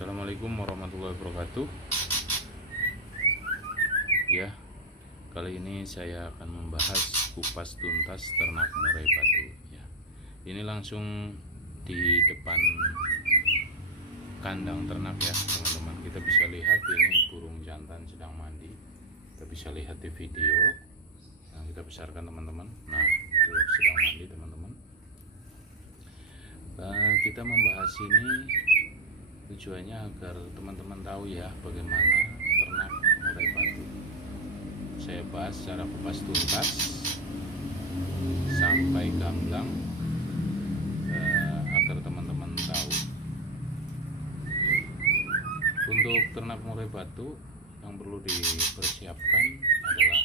Assalamualaikum warahmatullahi wabarakatuh. Ya, kali ini saya akan membahas kupas tuntas ternak murai batu. Ya, ini langsung di depan kandang ternak ya teman-teman. Kita bisa lihat ini burung jantan sedang mandi. Kita bisa lihat di video. Nah, kita besarkan teman-teman. Nah, itu sedang mandi teman-teman. Kita membahas ini tujuannya agar teman-teman tahu ya bagaimana ternak murai batu. Saya bahas secara kupas tuntas sampai gamblang agar teman-teman tahu. Untuk ternak murai batu yang perlu dipersiapkan adalah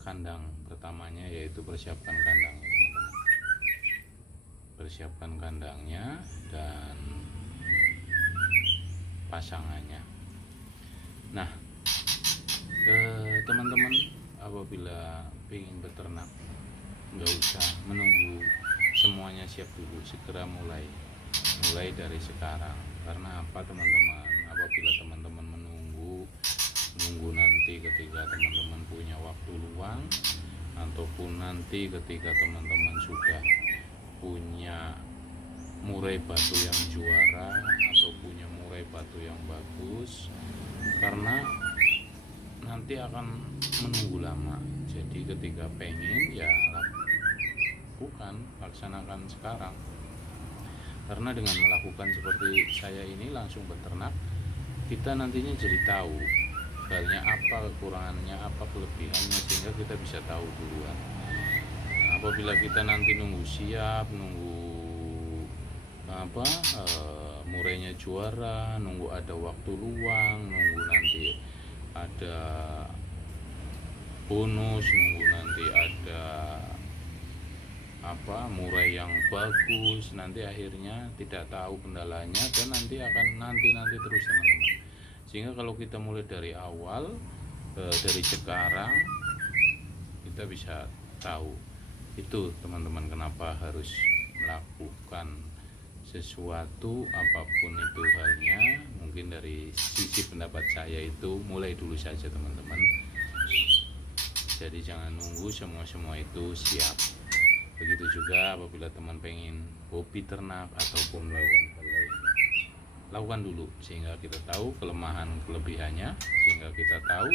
kandang pertamanya, yaitu persiapkan kandangnya teman-teman. Persiapkan kandangnya dan pasangannya. Nah, teman-teman apabila ingin beternak, nggak usah menunggu semuanya siap dulu, segera mulai dari sekarang. Karena apa teman-teman? Apabila teman-teman menunggu nanti ketika teman-teman punya waktu luang, ataupun nanti ketika teman-teman sudah punya murai batu yang juara atau punya murai batu yang bagus, karena nanti akan menunggu lama. Jadi ketika pengen ya laksanakan sekarang. Karena dengan melakukan seperti saya ini langsung beternak, kita nantinya jadi tahu halnya apa, kekurangannya apa, kelebihannya, sehingga kita bisa tahu duluan. Nah, apabila kita nanti nunggu murainya juara, nunggu ada waktu luang, nunggu nanti ada bonus, nunggu nanti ada murai yang bagus, nanti akhirnya tidak tahu kendalanya dan nanti terus teman-teman. Sehingga kalau kita mulai dari awal, dari sekarang, kita bisa tahu itu teman-teman kenapa harus melakukan sesuatu apapun itu halnya. Mungkin dari sisi pendapat saya itu mulai dulu saja teman-teman. Jadi jangan nunggu semua itu siap. Begitu juga apabila teman pengen hobi ternak ataupun melakukan hal lain, lakukan dulu sehingga kita tahu kelemahan kelebihannya, sehingga kita tahu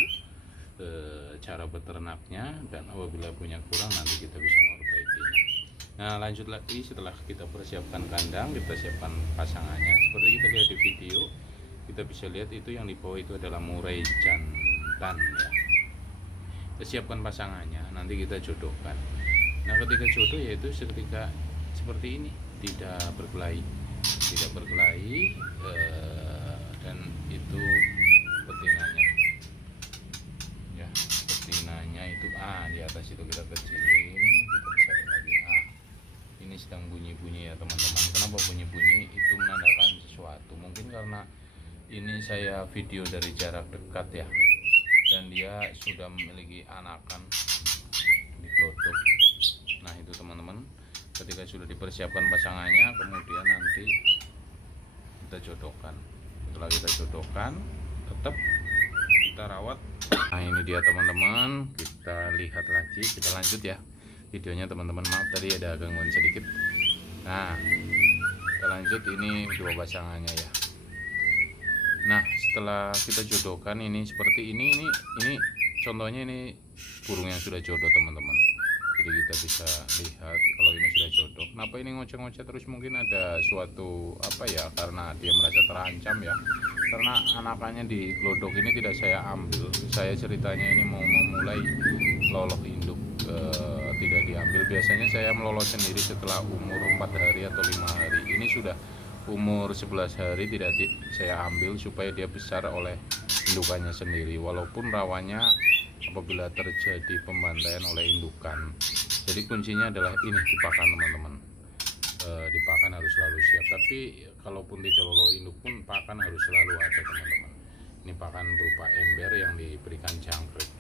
cara beternaknya, dan apabila punya kurang nanti kita bisa memperbaikinya. Nah, lanjut lagi setelah kita persiapkan kandang, kita siapkan pasangannya. Seperti kita lihat di video, kita bisa lihat itu yang di bawah itu adalah murai jantan ya. Kita siapkan pasangannya, nanti kita jodohkan. Nah, ketika jodoh yaitu seketika seperti ini, tidak berkelahi, dan itu betinanya ya, betinanya itu di atas itu kita kecilin, kita besarin lagi. Ini sedang bunyi-bunyi ya teman-teman. Kenapa bunyi-bunyi? Itu menandakan sesuatu. Mungkin karena ini saya video dari jarak dekat ya, dan dia sudah memiliki anakan di gelodok. Nah, itu teman-teman, ketika sudah dipersiapkan pasangannya, kemudian nanti kita jodohkan. Setelah kita jodohkan, tetap kita rawat. Nah, ini dia teman-teman, kita lihat lagi, kita lanjut ya videonya teman-teman. Maaf tadi ada gangguan sedikit. Nah, kita lanjut, ini dua pasangannya ya. Nah, setelah kita jodohkan ini seperti ini contohnya, ini burung yang sudah jodoh teman-teman. Jadi kita bisa lihat kalau ini sudah jodoh. Kenapa ini ngoceh-ngoceh terus? Mungkin ada suatu karena dia merasa terancam ya. Karena anakannya di glodok ini tidak saya ambil. Saya ceritanya ini mau memulai loloh induk, tidak diambil. Biasanya saya meloloh sendiri setelah umur 4 hari atau 5 hari. Ini sudah umur 11 hari, tidak saya ambil supaya dia besar oleh indukannya sendiri. Walaupun rawannya apabila terjadi pembantaian oleh indukan. Jadi kuncinya adalah ini, di pakan teman-teman. Di pakan harus selalu siap. Tapi kalaupun tidak loloh induk pun pakan harus selalu ada teman-teman. Ini pakan berupa ember yang diberikan jangkrik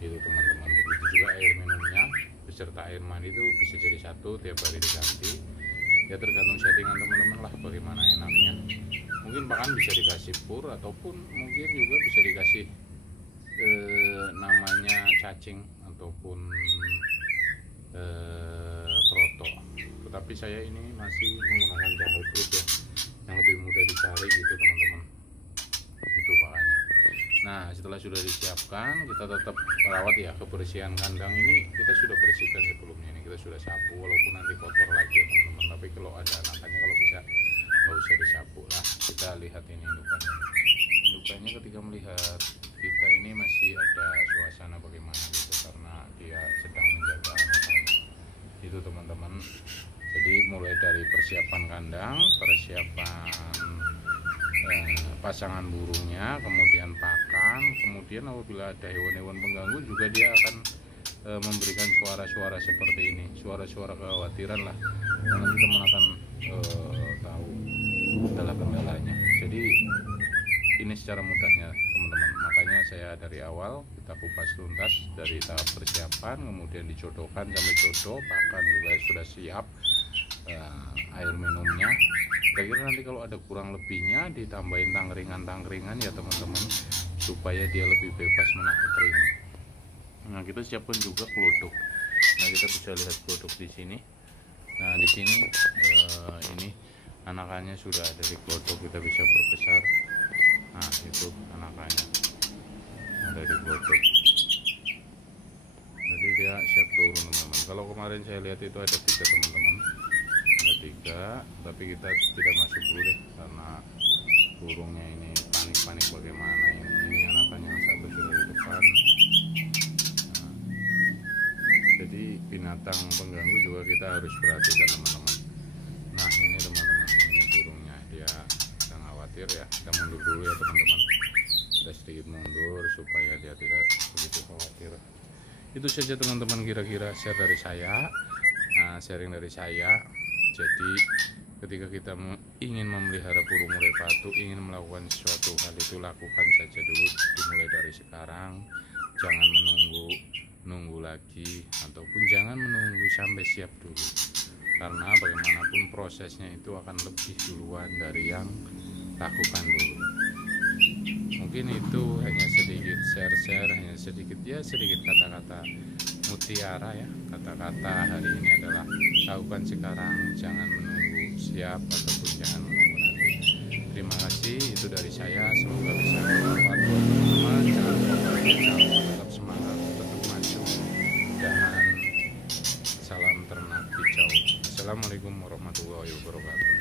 itu teman-teman. Begitu juga air minumnya beserta air mandi itu bisa jadi satu, tiap hari diganti. Ya tergantung settingan teman-teman lah bagaimana enaknya. Mungkin mungkin pakan bisa dikasih pur ataupun mungkin juga bisa dikasih namanya cacing ataupun proto. Tetapi saya ini masih menggunakan jungle fruit ya, yang lebih mudah dicari gitu teman-teman. Itu pakannya. Nah setelah sudah disiapkan, kita tetap merawat ya kebersihan kandang ini. Kita sudah bersihkan sebelumnya, ini kita sudah sapu, walaupun nanti kotor lagi ya teman-teman. Tapi kalau ada anakannya, kalau bisa nggak usah disapu lah. Kita lihat ini indukannya. Indukannya ketika melihat kita ini masih ada suasana bagaimana gitu, karena dia sedang menjaga anakannya itu teman-teman. Jadi mulai dari persiapan kandang, persiapan pasangan burungnya, kemudian pakan, kemudian apabila ada hewan-hewan pengganggu juga dia akan memberikan suara-suara seperti ini, suara-suara kekhawatiran lah. Nanti teman akan tahu kendala-kendalanya. Jadi ini secara mudahnya teman-teman. Makanya saya dari awal kita kupas tuntas dari tahap persiapan, kemudian dijodohkan sampai jodoh, pakan juga sudah siap, air minumnya. Kira-kira nanti kalau ada kurang lebihnya ditambahin tangkringan ya teman-teman, supaya dia lebih bebas menahan kering. Nah kita siapkan juga klodok. Nah kita bisa lihat klodok di sini. Nah di sini ini anakannya sudah ada di klodok, kita bisa berbesar. Nah itu anakannya ada di klodok. Jadi dia siap turun teman-teman. Kalau kemarin saya lihat itu ada 3 teman-teman, ada 3, tapi kita tidak masuk dulu deh karena burungnya ini panik-panik bagaimana. Ini anakannya yang satu sudah di depan. Nah, jadi binatang pengganggu juga kita harus perhatikan teman-teman. Nah ini teman-teman, ini burungnya dia sedang khawatir ya. Kita mundur dulu ya teman-teman, kita sedikit mundur supaya dia tidak begitu khawatir. Itu saja teman-teman kira-kira share dari saya, sharing dari saya. Jadi ketika kita ingin memelihara burung murai batu, ingin melakukan sesuatu hal itu, lakukan saja dulu, dimulai dari sekarang. Jangan menunggu lagi, ataupun jangan menunggu sampai siap dulu, karena bagaimanapun prosesnya itu akan lebih duluan dari yang lakukan dulu. Mungkin itu hanya sedikit share, hanya sedikit kata-kata mutiara ya. Kata-kata hari ini adalah lakukan sekarang, jangan menunggu siap ataupun jangan menunggu nanti. Terima kasih, itu dari saya, semoga bisa bermanfaat buat teman-teman. Jangan lupa tetap semangat, tetap maju, dan salam ternak hijau. Assalamualaikum warahmatullahi wabarakatuh.